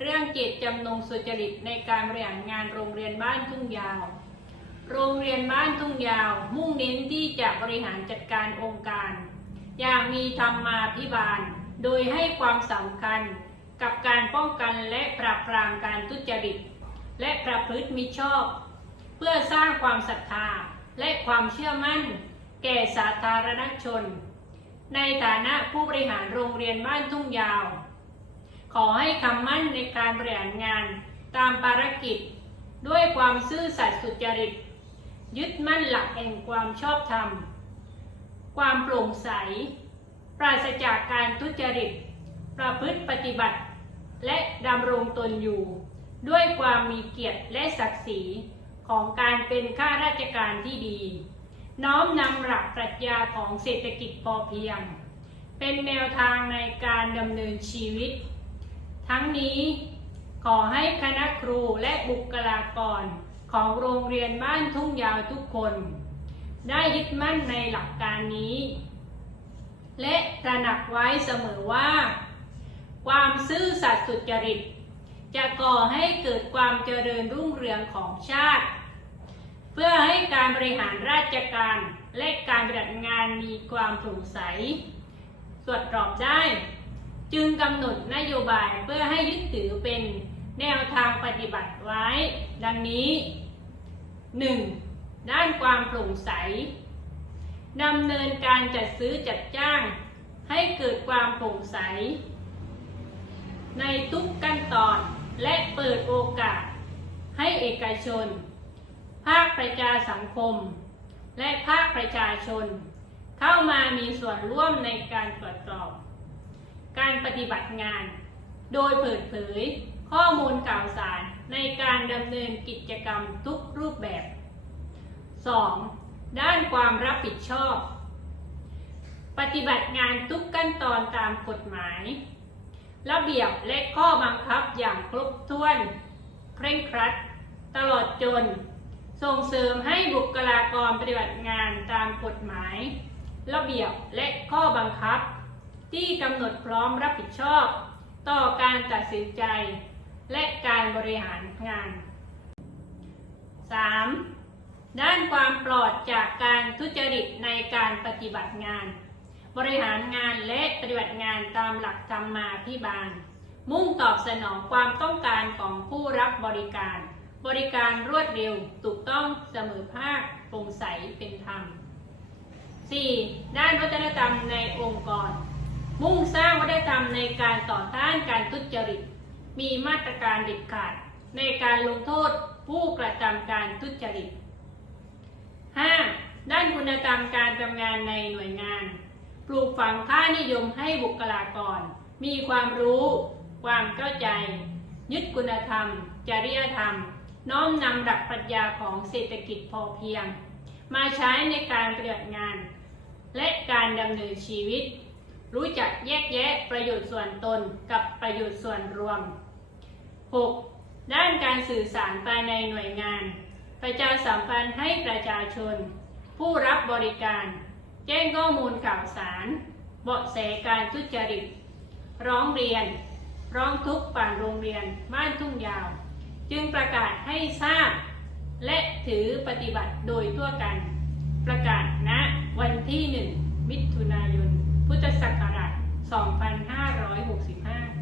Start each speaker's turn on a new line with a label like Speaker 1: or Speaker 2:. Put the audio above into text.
Speaker 1: เรื่องเจตจำนงสุจริตในการบริหารงานโรงเรียนบ้านทุ่งยาว โรงเรียนบ้านทุ่งยาว มุ่งเน้นที่จะบริหารจัดการองค์การ อย่างมีธรรมาภิบาล โดยให้ความสำคัญกับการป้องกันและปราบปรามการทุจริต และประพฤติมิชอบ เพื่อสร้างความศรัทธาและความเชื่อมั่น แก่สาธารณชน ในฐานะผู้บริหารโรงเรียนบ้านทุ่งยาว ขอให้คำมั่นในการบริหารงานตามภารกิจ ด้วยความซื่อสัตย์สุจริต ยึดมั่นหลักแห่งความชอบธรรม ความโปร่งใส ปราศจากการทุจริต ประพฤติปฏิบัติ และดำรงตนอยู่ ด้วยความมีเกียรติและศักดิ์ศรีของการเป็นข้าราชการที่ดี น้อมนำหลักปรัชญาของเศรษฐกิจพอเพียง เป็นแนวทางในการดำเนินชีวิต ทั้งนี้ขอให้คณะครูและบุคลากรของโรงเรียนบ้านทุ่งยาวทุกคน ได้ยึดมั่นในหลักการนี้ และตระหนักไว้เสมอว่า ความซื่อสัตย์สุจริต จะก่อให้เกิดความเจริญรุ่งเรืองของชาติ เพื่อให้การบริหารราชการและการปฏิบัติงานมีความโปร่งใส ตรวจสอบได้ จึงกำหนดนโยบายเพื่อให้ยึดถือเป็นแนวทางปฏิบัติไว้ ดังนี้ 1. ด้านความโปร่งใสดำเนินการจัดซื้อจัดจ้าง ให้เกิดความโปร่งใส ในทุกขั้นตอนและเปิดโอกาส ให้เอกชน ภาคประชาสังคม และภาคประชาชน เข้ามามีส่วนร่วมในการตรวจสอบ การปฏิบัติงาน โดยเปิดเผย ข้อมูลข่าวสารในการดำเนินกิจกรรมทุกรูปแบบ 2. ด้านความรับผิดชอบ ปฏิบัติงานทุกขั้นตอนตามกฎหมาย ระเบียบและข้อบังคับอย่างครบถ้วน เคร่งครัด ตลอดจน ส่งเสริมให้บุคลากรปฏิบัติงานตามกฎหมาย ระเบียบและข้อบังคับ ที่กำหนดพร้อมรับผิดชอบ ต่อการตัดสินใจ และการบริหารงาน 3. ด้านความปลอดจากการทุจริตในการปฏิบัติงาน บริหารงานและปฏิบัติงานตามหลักธรรมาภิบาล มุ่งตอบสนองความต้องการของผู้รับบริการ บริการรวดเร็วถูกต้องเสมอภาคโปร่งใสเป็นธรรม 4. ด้านวัฒนธรรมในองค์กร มุ่งสร้างวัฒนธรรมในการต่อต้านการทุจริต มีมาตรการเด็ดขาด ในการลงโทษผู้กระทำการทุจริต 5. ด้านคุณธรรมการทำงานในหน่วยงาน ปลูกฝังค่านิยมให้บุคลากร มีความรู้ ความเข้าใจ ยึดคุณธรรม จริยธรรม น้อมนำหลักปรัชญาของเศรษฐกิจพอเพียง มาใช้ในการปฏิบัติงาน และการดำเนินชีวิต รู้จักแยกแยะประโยชน์ส่วนตนกับประโยชน์ส่วนรวม 6. ด้านการสื่อสารภายในหน่วยงาน ประชาสัมพันธ์ให้ประชาชน ผู้รับบริการ แจ้งข้อมูลข่าวสาร เบาะแสการทุจริต ร้องเรียน ร้องทุกข์ผ่านโรงเรียนบ้านทุ่งยาว จึงประกาศให้ทราบ และถือปฏิบัติโดยทั่วกัน ประกาศณวันที่ 1 มิถุนายน พุทธศักราช 2565